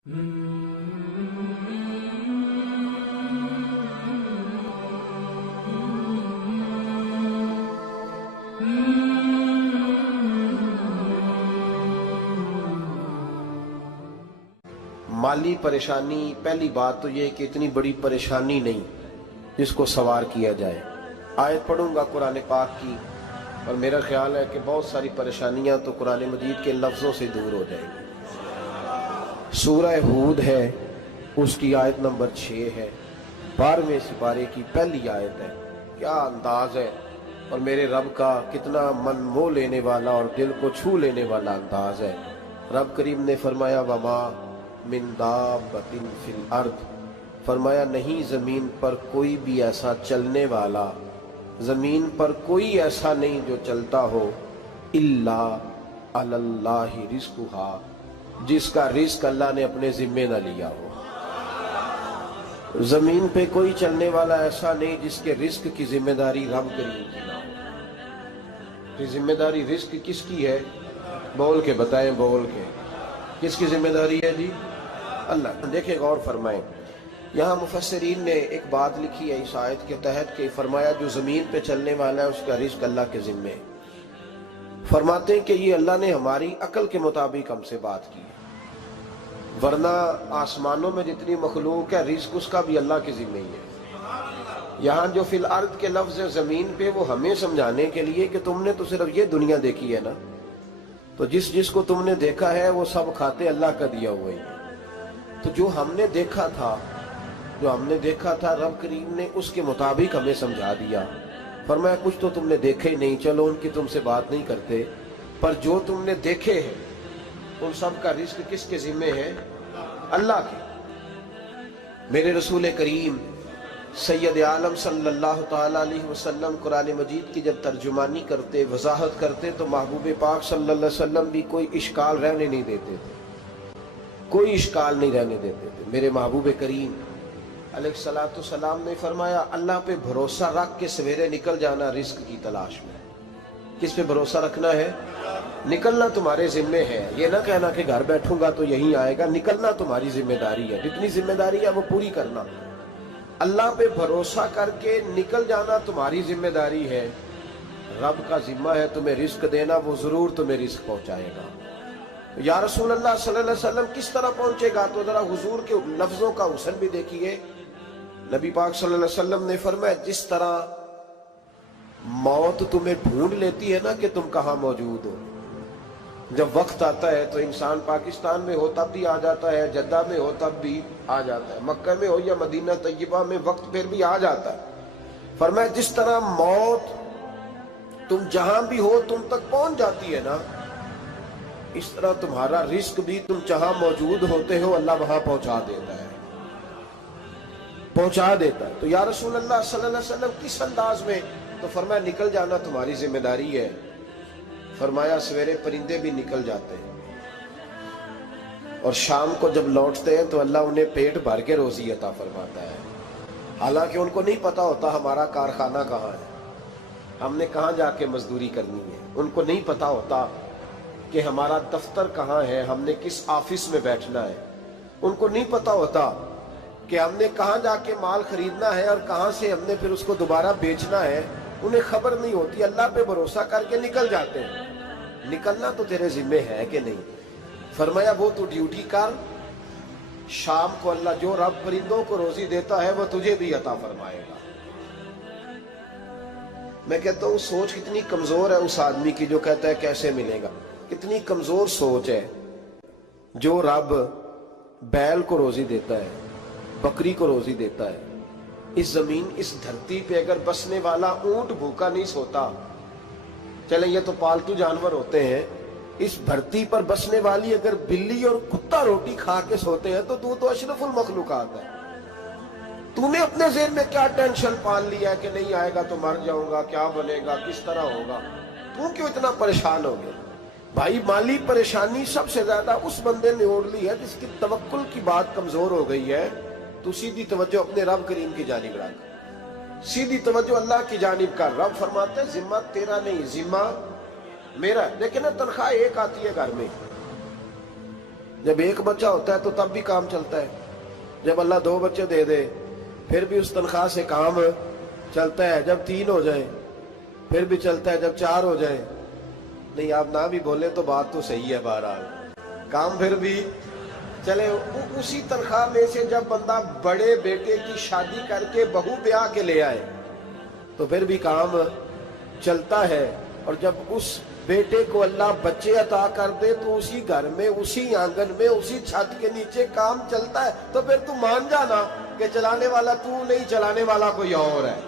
माली परेशानी, पहली बात तो ये कि इतनी बड़ी परेशानी नहीं जिसको सवार किया जाए। आयत पढ़ूंगा कुरान पाक की, और मेरा ख्याल है कि बहुत सारी परेशानियां तो कुरान मजीद के लफ्ज़ों से दूर हो जाएंगी। सूरह हूद है, उसकी आयत नंबर 6 है, 12वें सिपारे की पहली आयत है। क्या अंदाज है, और मेरे रब का कितना मन मोह लेने वाला और दिल को छू लेने वाला अंदाज है। रब करीम ने फरमाया वमा मिन दाब्बतिन फिल अर्द, फरमाया नहीं ज़मीन पर कोई भी ऐसा चलने वाला, ज़मीन पर कोई ऐसा नहीं जो चलता हो, इल्ला अलल्लाहि रिज़्कुहा, जिसका रिस्क अल्लाह ने अपने जिम्मे न लिया हो। ज़मीन पे कोई चलने वाला ऐसा नहीं जिसके रिस्क की जिम्मेदारी रब करीम की ना हो। ये जिम्मेदारी रिस्क किसकी है? बोल के बताएं, बोल के किसकी जिम्मेदारी है जी? अल्लाह। देखें, गौर फरमाएं, यहाँ मुफस्सिरीन ने एक बात लिखी है इस आयत के तहत कि फरमाया जो ज़मीन पे चलने वाला है उसका रिस्क अल्लाह के ज़िम्मे। फरमाते हैं कि ये अल्लाह ने हमारी अकल के मुताबिक हमसे बात की है, वरना आसमानों में जितनी मखलूक है रिस्क उसका भी अल्लाह के ज़िम्मे ही है। यहाँ जो फिल अर्द के लफ्ज़ है ज़मीन पे, वो हमें समझाने के लिए कि तुमने तो सिर्फ ये दुनिया देखी है ना, तो जिसको तुमने देखा है वो सब खाते अल्लाह का दिया हुआ ही है। तो जो हमने देखा था रब करीम ने उसके मुताबिक हमें समझा दिया। फरमाया कुछ तो तुमने देखे ही नहीं, चलो उनकी तुमसे बात नहीं करते, पर जो तुमने देखे हैं उन सब का रिस्क किसके जिम्मे है? अल्लाह के। मेरे रसूल करीम सैयद आलम सल्लल्लाहु ताला अलैहि वसल्लम कुरान मजीद की जब तर्जुमानी करते, वजाहत करते, तो महबूब पाक सल्लल्लाहु अलैहि वसल्लम भी कोई इश्काल रहने नहीं देते थे, कोई इश्काल नहीं रहने देते थे। मेरे महबूब करीम अलैहिस्सलातु सलाम ने फरमाया अल्लाह पे भरोसा रख के सवेरे निकल जाना रिस्क की तलाश में। किस पे भरोसा रखना है? निकलना तुम्हारे जिम्मे है। ये ना कहना कि घर बैठूंगा तो यही आएगा, निकलना तुम्हारी जिम्मेदारी है। जितनी जिम्मेदारी है वो पूरी करना। अल्लाह पे भरोसा करके निकल जाना तुम्हारी जिम्मेदारी है। रब का जिम्मा है तुम्हें रिस्क देना, वो जरूर तुम्हें रिस्क पहुंचाएगा। या रसूल अल्लाह सल्लल्लाहु अलैहि वसल्लम किस तरह पहुंचेगा? तो जरा हुजूर के लफ्जों का हुस्न भी देखिए। नबी पाक सल्लल्लाहु अलैहि वसल्लम ने फरमाया जिस तरह मौत तुम्हें ढूंढ लेती है ना कि तुम कहां मौजूद हो, जब वक्त आता है तो इंसान पाकिस्तान में हो तब भी आ जाता है, जद्दा में हो तब भी आ जाता है, मक्का में हो या मदीना तैयबा में वक्त फिर भी आ जाता है। फरमाया जिस तरह मौत तुम जहां भी हो तुम तक पहुंच जाती है ना, इस तरह तुम्हारा रिस्क भी तुम जहां मौजूद होते हो अल्लाह वहां पहुंचा देता है, पहुंचा देता है। तो या रसूल अल्लाह सल्लल्लाहु अलैहि वसल्लम किस अंदाज में? तो फरमाया निकल जाना तुम्हारी जिम्मेदारी है। फरमाया सवेरे परिंदे भी निकल जाते हैं और शाम को जब लौटते हैं तो अल्लाह उन्हें पेट भर के रोजी अता फरमाता है। हालांकि उनको नहीं पता होता हमारा कारखाना कहाँ है, हमने कहाँ जाके मजदूरी करनी है। उनको नहीं पता होता कि हमारा दफ्तर कहाँ है, हमने किस ऑफिस में बैठना है। उनको नहीं पता होता कि हमने कहाँ जाके माल खरीदना है और कहाँ से हमने फिर उसको दोबारा बेचना है। उन्हें खबर नहीं होती। अल्लाह पे भरोसा करके निकल जाते हैं। निकलना तो तेरे जिम्मे है कि नहीं? फरमाया वो तू ड्यूटी कर, शाम को अल्लाह जो रब परिंदों को रोजी देता है वो तुझे भी अता फरमाएगा। मैं कहता हूँ सोच कितनी कमजोर है उस आदमी की जो कहता है कैसे मिलेगा। कितनी कमजोर सोच है। जो रब बैल को रोजी देता है, बकरी को रोजी देता है, इस जमीन इस धरती पे अगर बसने वाला ऊंट भूखा नहीं सोता, चले ये तो पालतू जानवर होते हैं, इस धरती पर बसने वाली अगर बिल्ली और कुत्ता रोटी खा के सोते हैं तो तू तो अशरफुल मखलूकात है। तूने अपने ज़हन में क्या टेंशन पाल लिया कि नहीं आएगा तो मर जाऊंगा, क्या बनेगा, किस तरह होगा? तू क्यों इतना परेशान हो गया? भाई माली परेशानी सबसे ज्यादा उस बंदे ने ओढ़ ली है जिसकी तवक्कुल की बात कमजोर हो गई है। तू सीधी तवज्जो अपने रब करीम की जानिब रख, सीधी तवज्जो अल्लाह की जानिब कर। रब फरमाते हैं जिम्मा तेरा नहीं, जिम्मा मेरा। लेकिन तनख्वाह एक आती है घर में, جب ایک بچہ ہوتا ہے تو تب بھی کام چلتا ہے، جب اللہ 2 بچے دے دے پھر بھی اس تنخواہ سے کام چلتا ہے، جب 3 ہو جائے پھر بھی چلتا ہے، جب 4 ہو جائے نہیں آپ نہ بھی بولے تو بات تو صحیح ہے، بہرحال کام پھر بھی چلے۔ اسی تنخواہ میں سے جب بندہ بڑے بیٹے کی شادی کر کے بہو بیاہ کے لے آئے تو پھر بھی کام چلتا ہے، اور جب اس بیٹے کو اللہ بچے عطا کر دے تو اسی گھر میں، اسی آنگن میں، اسی چھت کے نیچے کام چلتا ہے۔ تو پھر تو مان جانا کہ چلانے والا تو نہیں، چلانے والا کوئی اور ہے،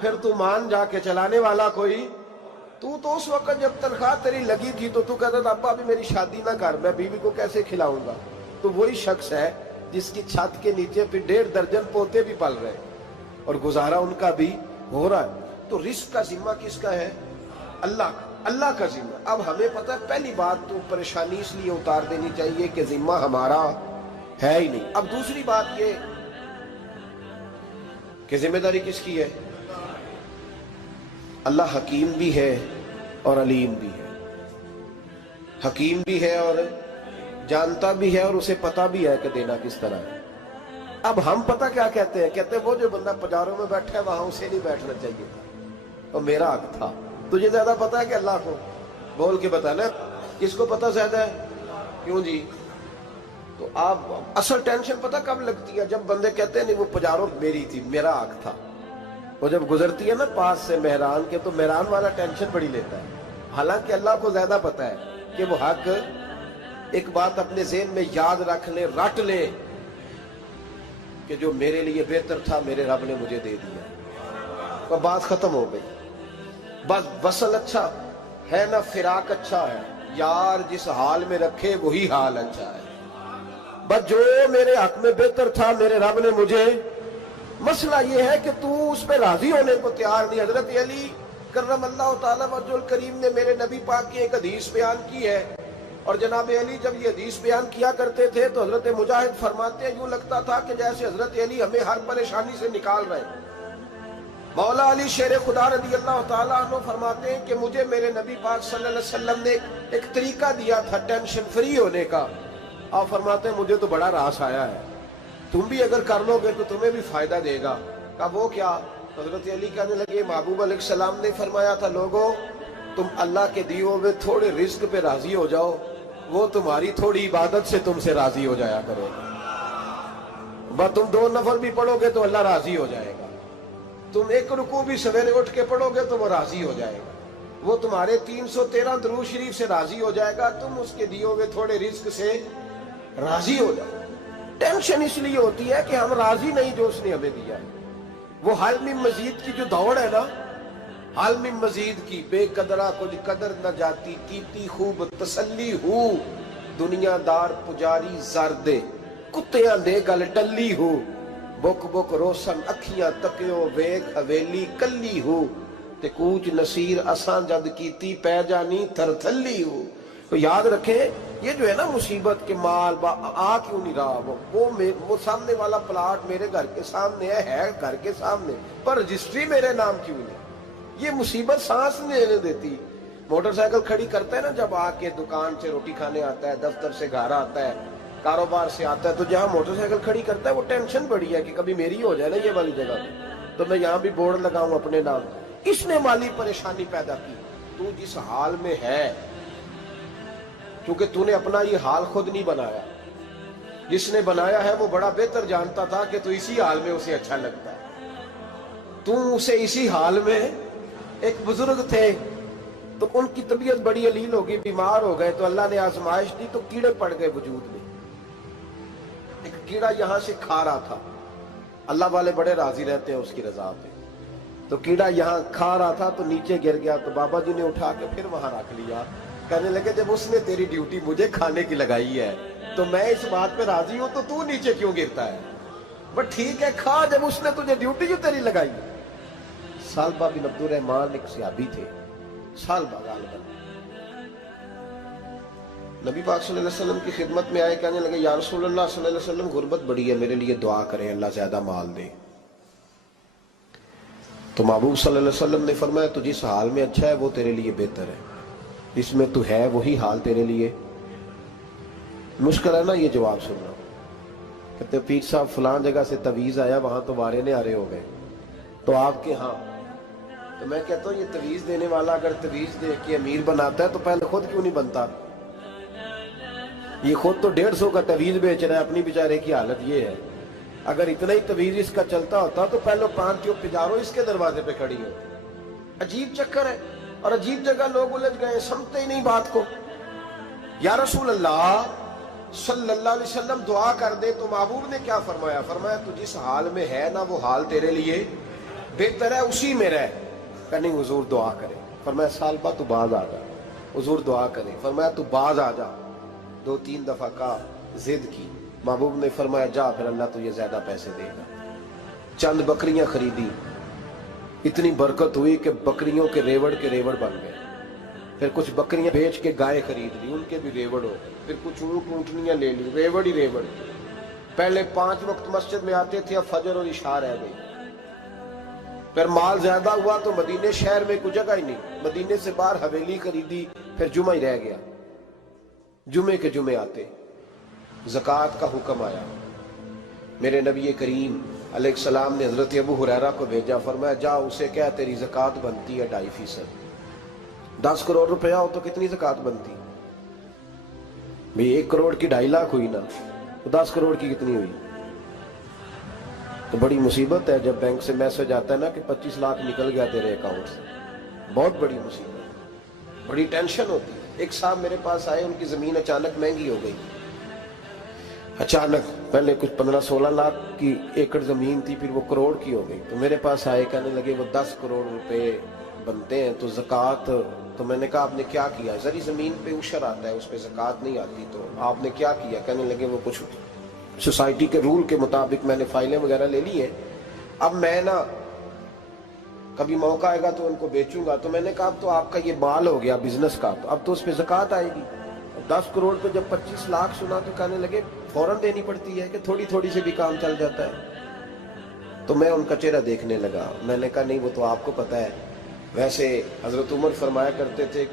پھر تو مان جا کہ چلانے والا کوئی تو اس وقت جب تنخواہ تیری لگی تھی تو کہتا تھا ابا ابھی میری شادی نہ کر، میں بیوی کو کیسے کھلاؤں گا؟ تو وہی شخص ہے جس کی چھت کے نیچے پھر 1.5 درجن پوتے بھی پل رہے ہیں اور گزارا ان کا بھی ہو رہا ہے۔ تو رزق کا ذمہ کس کا ہے؟ اللہ کا، اللہ کا ذمہ۔ اب ہمیں پتہ ہے پہلی بات تو پریشانی اس لیے اتار دینی چاہیے کہ ذمہ ہمارا ہے ہی نہیں۔ اب دوسری بات یہ کہ ذمہ داری کس کی ہے؟ اللہ حکیم بھی ہے اور علیم بھی ہے، حکیم بھی ہے اور جانتا بھی ہے اور اسے پتہ بھی ہے کہ دینا کس طرح ہے۔ اب ہم پتہ کیا کہتے ہیں؟ کہتے ہیں وہ جو بندہ پجاروں میں بیٹھا ہے وہاں اسے نہیں بیٹھنا چاہیے تھا، اور میرا حق تھا۔ تجھے زیادہ پتہ ہے کہ اللہ کو؟ بول کے بتانا کس کو پتہ زیادہ ہے؟ کیوں جی؟ تو آپ اصل ٹینشن پتہ کب لگتی ہے؟ جب بندے کہتے ہیں نہیں وہ پجاروں میری تھی، میرا حق تھا۔ وہ جب گزرتی ہے نا پاس سے مہران کے تو مہران والا ٹینشن بڑی لیتا ہے، حالانکہ اللہ کو زیادہ پتہ ہے کہ وہ حق۔ ایک بات اپنے ذہن میں یاد رکھ لے، رٹ لے کہ جو میرے لیے بہتر تھا میرے رب نے مجھے دے دیا، تو بات ختم ہو گئی۔ بس وصل اچھا ہے نہ فراق اچھا ہے، یار جس حال میں رکھے وہی حال اچھا ہے۔ بس جو میرے حق میں بہتر تھا میرے رب نے مجھے، مسئلہ یہ ہے کہ تو اس پہ راضی ہونے کو تیار نہیں۔ حضرت علی کرم اللہ تعالیٰ وجہ الکریم نے میرے نبی پاک کی ایک حدیث بیان کی ہے، اور جناب علی جب یہ حدیث بیان کیا کرتے تھے تو حضرت مجاہد فرماتے ہیں یوں لگتا تھا کہ جیسے حضرت علی ہمیں ہر پریشانی سے نکال رہے ہیں۔ مولا علی شیر خدا رضی اللہ تعالیٰ عنہ فرماتے ہیں کہ مجھے میرے نبی پاک صلی اللہ علیہ وسلم نے ایک طریقہ دیا تھا ٹینشن فری ہونے کا۔ آپ فرماتے ہیں مجھے تو بڑا راس آیا ہے، تم بھی اگر کر لو گے تو تمہیں بھی فائدہ دے گا۔ کہا وہ کیا؟ حضرت علی کہنے لگے محبوب علیہ السلام نے فرمایا تھا لوگوں تم اللہ کے دیے ہوئے تھوڑے رزق پہ راضی ہو جاؤ، وہ تمہاری تھوڑی عبادت سے تم سے راضی ہو جایا کرو۔ بس تم 2 نفل بھی پڑھو گے تو اللہ راضی ہو جائے گا، تم 1 رکوع بھی سویرے اٹھ کے پڑھو گے تو وہ راضی ہو جائے گا، وہ تمہارے 313 درود شریف سے راضی ہو جائے گا، تم اس کے دیے ہوئے تھوڑے رزق سے راضی ہو جائے۔ ٹینشن اس لیے ہوتی ہے کہ ہم راضی نہیں جو اس نے ہمیں دیا ہے۔ وہ حال میں مزید کی جو دوڑ ہے نا، حال میں مزید کی، بے قدرہ کچھ قدر نہ جاتی، کیتی خوب تسلی ہو، دنیا دار پجاری زردے، کتیاں دے گل ٹلی ہو، بک بک روشن اکھیاں تکیو ویک حویلی کلی ہو، تے کوچ نصیر اساں جد کیتی پہ جانی تھر تھلی ہو۔ تو یاد رکھیں یہ جو ہے نا مصیبت کے مال آ کیوں نہیں رہا، وہ سامنے والا پلاٹ میرے گھر کے سامنے ہے گھر کے سامنے، پر رجسٹری میرے نام کیوں نہیں؟ یہ مصیبت سانس نہیں لینے دیتی۔ موٹر سائیکل کھڑی کرتا ہے نا جب آ کے دکان سے روٹی کھانے آتا ہے، دفتر سے گھر آتا ہے، کاروبار سے آتا ہے، تو جہاں موٹر سائیکل کھڑی کرتا ہے وہ ٹینشن بڑی ہے کہ کبھی میری ہو جائے نا یہ والی جگہ تو میں یہاں بھی بورڈ لگاؤں اپنے نام۔ اس نے مالی پریشانی پیدا کی۔ تو جس حال میں ہے، کیونکہ تو نے اپنا یہ حال خود نہیں بنایا، جس نے بنایا ہے وہ بڑا بہتر جانتا تھا کہ تو اسی حال میں اسے اچھا لگتا ہے۔ تو اسے اسی حال میں، ایک بزرگ تھے تو ان کی طبیعت بڑی علیل ہو گئی، بیمار ہو گئے، تو اللہ نے آزمائش دی تو کیڑے پڑ گئے وجود میں۔ ایک کیڑا یہاں سے کھا رہا تھا، اللہ والے بڑے راضی رہتے ہیں اس کی رضا پہ، تو کیڑا یہاں کھا رہا تھا تو نیچے گر گیا، تو بابا جی نے اٹھا کے پھر وہاں رکھ لیا، کہنے لگے جب اس نے تیری ڈیوٹی مجھے کھانے کی لگائی ہے تو میں اس بات پہ راضی ہوں، تو نیچے کیوں گرتا ہے؟ بس ٹھیک ہے کھا، جب اس نے تجھے ڈیوٹی جو تیری لگائی ہے۔ سالبہ بن عبد الرحمن ایک صحابی تھے، سالبہ غالباً نبی پاک صلی اللہ علیہ وسلم کی خدمت میں آئے، کہنے لگے یا رسول اللہ صلی اللہ علیہ وسلم غربت بڑی ہے، میرے لیے دعا کریں اللہ زیادہ مال دے۔ تو محبوب صلی اللہ علیہ وسلم نے فرمایا تو جس حال میں اچھا ہے وہ تیرے لیے بہتر ہے، اس میں تو ہے وہی حال تیرے لیے मुश्किल है ना ये जवाब सुनना। कहते पीर साहब फलां जगह से तवीज़ आया, वहां तो वारे ने आरे हो गए, तो आपके यहाँ। तो मैं कहता हूँ ये तवीज़ देने वाला अगर तवीज़ दे के अमीर बनाता है तो पहले खुद क्यों नहीं बनता? ये खुद तो 150 का तवीज़ बेच रहा है, अपनी बेचारे की हालत ये है। अगर इतना ही तवीज़ इसका चलता होता तो पहले 5 ट्यूब पिजारो इसके दरवाजे पे खड़ी होती। अजीब चक्कर है और अजीब जगह लोग उलझ गए, समझते ही नहीं बात को। या रसूल अल्लाह सल्लल्लाहु अलैहि वसल्लम दुआ कर दे तो महबूब ने क्या फरमाया? फरमाया तू जिस हाल में है ना वो हाल तेरे लिए बेहतर है, उसी में रह। कहनी हुजूर दुआ करे। फरमाया साल बाद तू बाज आ जा। हुजूर दुआ करे। फरमाया तू बाज आ जा। 2-3 दफा का जिद की। महबूब ने फरमाया जा, फिर अल्लाह तुझे ज्यादा पैसे देगा। चंद बकरियां खरीदी, इतनी बरकत हुई कि बकरियों के रेवड़ बन गए। फिर कुछ बकरियां बेच के गाय खरीद ली, उनके भी रेवड़ हो गए। फिर कुछ ऊंट ऊंटनियां ले ली, रेवड़ ही रेवड़। पहले 5 वक्त मस्जिद में आते थे, अब फजर और इशा रह गई। फिर माल ज्यादा हुआ तो मदीने शहर में कोई जगह ही नहीं, मदीने से बाहर हवेली खरीदी, फिर जुमा ही रह गया। जुमे के जुमे आते, ज़कात का हुक्म आया। मेरे नबी करीम अलैहिस्सलाम ने हजरत अबू हुरैरा को भेजा। फरमाया जा उसे क्या तेरी ज़कात बनती है 2.5%। 10 करोड़ रुपया हो तो कितनी ज़कात बनती? भाई 1 करोड़ की 2.5 लाख हुई ना, तो 10 करोड़ की कितनी हुई? तो बड़ी मुसीबत है जब बैंक से मैसेज आता है ना कि 25 लाख निकल गया तेरे अकाउंट से। बहुत बड़ी मुसीबत, बड़ी टेंशन होती है। एक साहब मेरे पास आए, उनकी जमीन अचानक महंगी हो गई। अचानक पहले कुछ 15-16 लाख की एकड़ जमीन थी, फिर वो करोड़ की हो गई। तो मेरे पास आए, कहने लगे वो 10 करोड़ रुपए बनते हैं तो ज़कात। तो मैंने कहा आपने क्या किया? जरी जमीन पे उशर आता है, उस पर ज़कात नहीं आती, तो आपने क्या किया? कहने लगे वो कुछ सोसाइटी के रूल के मुताबिक मैंने फाइलें वगैरह ले ली है, अब मैं ना कभी मौका आएगा तो उनको बेचूंगा। तो मैंने कहा अब तो आपका ये माल हो गया बिजनेस का, तो अब तो उस पर ज़कात आएगी। 10 करोड़ पे जब 25 लाख सुना तो कहने लगे फौरन देनी पड़ती है कि थोड़ी थोड़ी से भी काम चल जाता है? तो मैं उनका चेहरा देखने लगा। मैंने कहा नहीं वो तो आपको पता है। वैसे हजरत उमर फरमाया करते थे